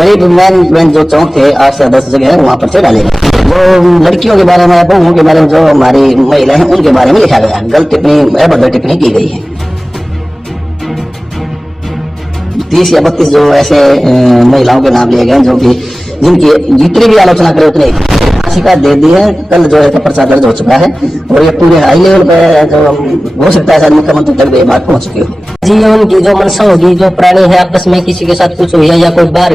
करीब मेन जो चौक थे 8 से 10 जगह है वहाँ पर्चे डाले गए। जो लड़कियों के बारे में, बहुओं के बारे में, जो हमारी महिला है उनके बारे में लिखा गया, गलत टिप्पणी, अभद्र टिप्पणी की गई है। 30 या 32 जो ऐसे महिलाओं के नाम लिए गए जो कि जिनकी जितनी भी आलोचना करे उतनी शिकायत दे दी है। कल जो है पर्चा दर्ज हो चुका है और ये पूरे हाई लेवल पे जो हो सकता है शायद मुख्यमंत्री तक भी बात पहुंच चुकी हो। जी, उनकी जो मनसा होगी, जो प्राणी है आपस में किसी के साथ कुछ हुई है या कोई बाहर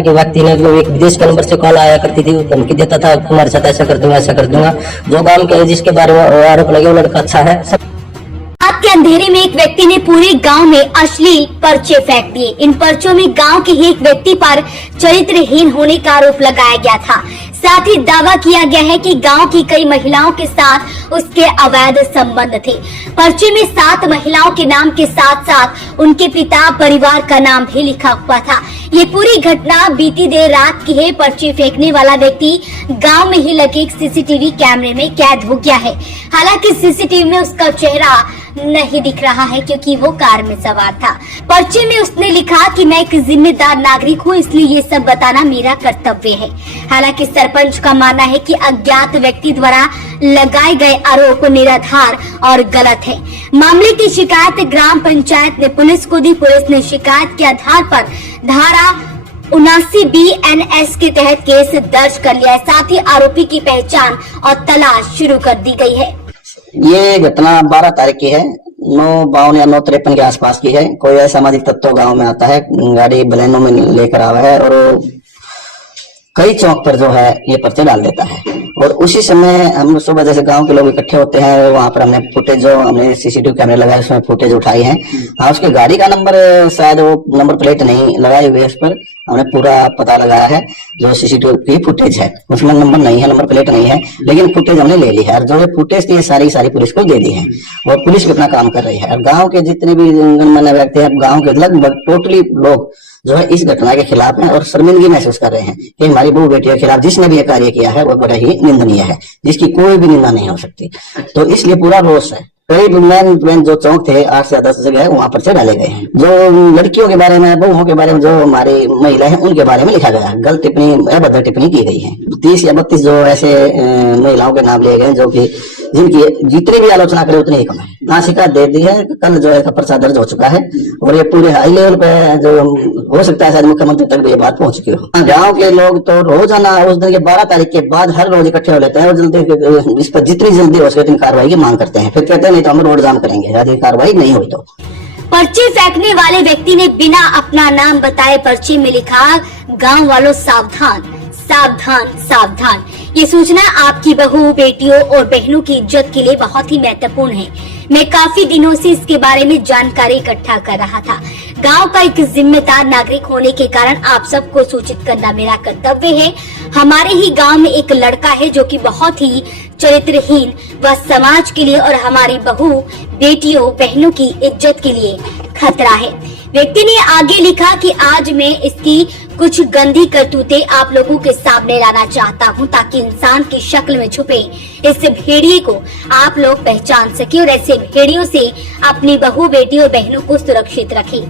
के व्यक्ति ने जो एक विदेश के नंबर से कॉल आया करती थी, धमकी देता था तुम्हारे साथ ऐसा कर दूंगा ऐसा कर दूंगा। जो गांव के जिसके बारे में आरोप लगे वो लड़का अच्छा है। रात के अंधेरे में एक व्यक्ति ने पूरे गांव में अश्लील पर्चे फेंक दिए। इन पर्चों में गांव के ही एक व्यक्ति पर चरित्रहीन होने का आरोप लगाया गया था। साथ ही दावा किया गया है कि गांव की कई महिलाओं के साथ उसके अवैध संबंध थे। पर्चे में 7 महिलाओं के नाम के साथ साथ उनके पिता, परिवार का नाम भी लिखा हुआ था। ये पूरी घटना बीती देर रात की है। पर्चे फेंकने वाला व्यक्ति गांव में ही लगे एक सीसीटीवी कैमरे में कैद हो गया है। हालांकि सीसीटीवी में उसका चेहरा नहीं दिख रहा है क्योंकि वो कार में सवार था। पर्चे में उसने लिखा कि मैं एक जिम्मेदार नागरिक हूँ, इसलिए ये सब बताना मेरा कर्तव्य है। हालांकि सरपंच का मानना है कि अज्ञात व्यक्ति द्वारा लगाए गए आरोप निराधार और गलत है। मामले की शिकायत ग्राम पंचायत ने पुलिस को दी। पुलिस ने शिकायत के आधार पर धारा 79 BNS के तहत केस दर्ज कर लिया है। साथ ही आरोपी की पहचान और तलाश शुरू कर दी गई है। ये घटना 12 तारीख की है, 9:52 या 9:53 के आसपास की है। कोई असामाजिक तत्व गांव में आता है, गाड़ी बलेनो में लेकर आवा है और कई चौक पर जो है ये पर्चे डाल देता है। और उसी समय हम सुबह जैसे गांव के लोग इकट्ठे होते हैं, वहां पर हमने फुटेज, जो हमने सीसीटीवी कैमरे लगाए उसमें फुटेज उठाई है। हाँ, उसके गाड़ी का नंबर शायद वो नंबर प्लेट नहीं लगाई हुई है, उस पर हमने पूरा पता लगाया है। जो सीसीटीवी की फुटेज है उसमें नंबर नहीं है, नंबर प्लेट नहीं है, लेकिन फुटेज हमने ले ली है। और जो ये फुटेज थी सारी पुलिस को दे दी है और पुलिस भी अपना काम कर रही है। और गाँव के जितने भी गणमान्य व्यक्ति है, गाँव के लगभग टोटली लोग जो है इस घटना के खिलाफ है और शर्मिंदगी महसूस कर रहे हैं कि हमारी बहू बेटियों के खिलाफ जिसने भी ये कार्य किया है वो बड़ा ही निंदनीय है, जिसकी कोई भी निंदा नहीं हो सकती। तो इसलिए पूरा रोष है। करीब मेन जो चौक थे 8 से 10 जगह है वहाँ पर्चे डाले गए हैं। जो लड़कियों के बारे में, बहुओं के बारे में, जो हमारी महिला है उनके बारे में लिखा गया, गलत टिप्पणी, अभद्र टिप्पणी की गई है। 30 या 32 जो ऐसे महिलाओं के नाम लिए गए जो कि जिनकी जितनी भी आलोचना करे उतनी ही कम है। हाँ, शिकायत दे दी है। कल जो है पर्चा दर्ज हो चुका है और ये पूरे हाई लेवल पे जो हो सकता है शायद मुख्यमंत्री तक भी ये बात पहुंच चुकी हो। गाँव के लोग तो रोजाना उस दिन के 12 तारीख के बाद हर रोज इकट्ठे हो लेते हैं और जल्दी इस पर जितनी जल्दी हो सके कार्रवाई की मांग करते हैं। फिर कहते हैं नहीं तो हम रोड जाम करेंगे यदि कार्रवाई नहीं हुई तो। पर्चे फेंकने वाले व्यक्ति ने बिना अपना नाम बताए पर्चे में लिखा, गांव वालों सावधान सावधान सावधान। ये सूचना आपकी बहू, बेटियों और बहनों की इज्जत के लिए बहुत ही महत्वपूर्ण है। मैं काफी दिनों से इसके बारे में जानकारी इकट्ठा कर रहा था। गांव का एक जिम्मेदार नागरिक होने के कारण आप सबको सूचित करना मेरा कर्तव्य है। हमारे ही गांव में एक लड़का है जो कि बहुत ही चरित्रहीन व समाज के लिए और हमारी बहू, बेटियों, बहनों की इज्जत के लिए खतरा है। व्यक्ति ने आगे लिखा कि आज मैं इसकी कुछ गंदी करतूतें आप लोगों के सामने लाना चाहता हूं ताकि इंसान की शक्ल में छुपे इस भेड़िए को आप लोग पहचान सके और ऐसे भेड़ियों से अपनी बहू, बेटी और बहनों को सुरक्षित रखें।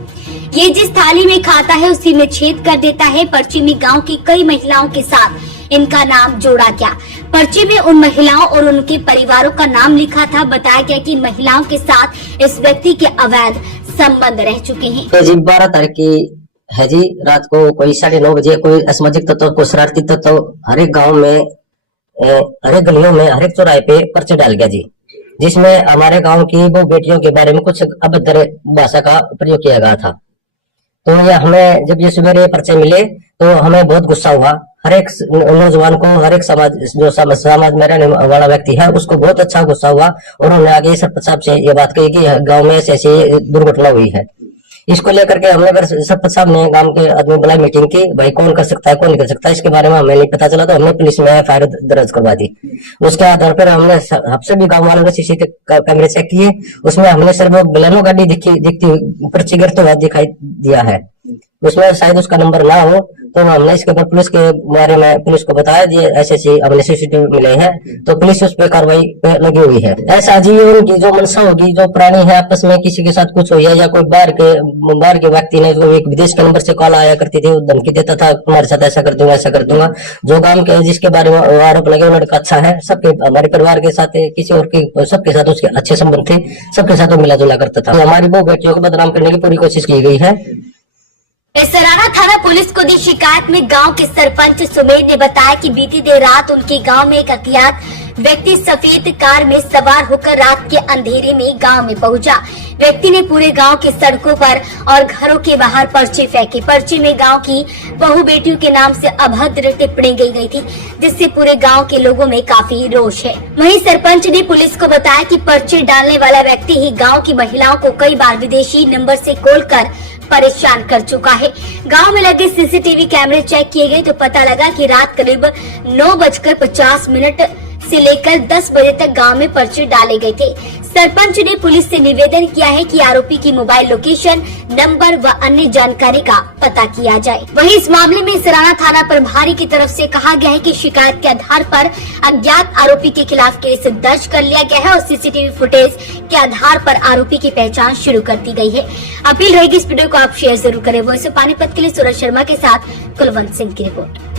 ये जिस थाली में खाता है उसी में छेद कर देता है। पर्चे में गांव की कई महिलाओं के साथ इनका नाम जोड़ा गया। पर्चे में उन महिलाओं और उनके परिवारों का नाम लिखा था। बताया गया कि महिलाओं के साथ इस व्यक्ति के अवैध संबंध रह चुके हैं। जी, 12 तारीख की है जी, रात को कोई 9:30 बजे कोई असामाजिक तत्व, कोई शरारती तत्व हर एक गाँव में, हर एक गलियों में, हर एक चौराहे पे पर्चे डाल गया जी, जिसमें हमारे गाँव की वो बेटियों के बारे में कुछ अभद्र भाषा का प्रयोग किया गया था। तो ये हमें जब ये सवेरे पर्चे मिले तो हमें बहुत गुस्सा हुआ। हर एक नौजवान को, हर एक समाज जो समाज में रहने वाला व्यक्ति है उसको बहुत अच्छा गुस्सा हुआ और उन्होंने आगे सरपंच साहब से ये बात कही कि गांव में ऐसी दुर्घटना हुई है। इसको लेकर के हमने अगर सरपंच साहब ने गांव के आदमी बुलाई मीटिंग की, भाई कौन कर सकता है कौन नहीं कर सकता, इसके बारे में हमें नहीं पता चला तो हमने पुलिस में एफआईआर दर्ज करवा दी। उसके आधार पर हमने सबसे भी गाँव वालों ने सीसीटीवी कैमरे चेक किए, उसमें हमने सिर्फ बलेनो गाड़ी दिखती पर्ची गिरते हुआ दिखाई दिया है। उसमें शायद उसका नंबर ना हो तो हमने इसके ऊपर पुलिस के बारे में पुलिस को बताया जी ऐसे ऐसे हमने सीसीटीवी मिले हैं, तो पुलिस उस पर कार्रवाई पे लगी हुई है। ऐसा जीवन की जो मंशा होगी, जो पुरानी है, आपस में किसी के साथ कुछ हो या कोई बाहर के व्यक्ति ने, तो एक विदेश के नंबर से कॉल आया करती थी, धमकी देता था तुम्हारे साथ ऐसा कर दूंगा ऐसा कर दूंगा। जो काम के जिसके बारे में आरोप लगे वो लड़का अच्छा है, सबके हमारे परिवार के साथ किसी और के सबके साथ उसके अच्छे संबंध थे, सबके साथ वो मिला जुला करता था। तो हमारी वो बेटियों को बदनाम करने की पूरी कोशिश की गई है। सराना थाना पुलिस को दी शिकायत में गांव के सरपंच सुमेर ने बताया कि बीती देर रात उनके गांव में एक अज्ञात व्यक्ति सफेद कार में सवार होकर रात के अंधेरे में गांव में पहुंचा। व्यक्ति ने पूरे गांव के सड़कों पर और घरों के बाहर पर्चे फेंके। पर्चे में गांव की बहु बेटियों के नाम से अभद्र टिप्पणी गई थी, जिससे पूरे गांव के लोगों में काफी रोष है। वहीं सरपंच ने पुलिस को बताया कि पर्चे डालने वाला व्यक्ति ही गाँव की महिलाओं को कई बार विदेशी नंबर से कॉल कर परेशान कर चुका है। गांव में लगे सीसीटीवी कैमरे चेक किए गए तो पता लगा कि रात करीब 9:50 से लेकर 10 बजे तक गांव में पर्चे डाले गए थे। सरपंच ने पुलिस से निवेदन किया है कि आरोपी की मोबाइल लोकेशन, नंबर व अन्य जानकारी का पता किया जाए। वहीं इस मामले में सराना थाना प्रभारी की तरफ से कहा गया है कि शिकायत के आधार पर अज्ञात आरोपी के खिलाफ केस दर्ज कर लिया गया है और सीसीटीवी फुटेज के आधार पर आरोपी की पहचान शुरू कर दी गई है। अपील रहेगी इस वीडियो को आप शेयर जरूर करें। वॉइस ऑफ पानीपत के लिए सूरज शर्मा के साथ कुलवंत सिंह की रिपोर्ट।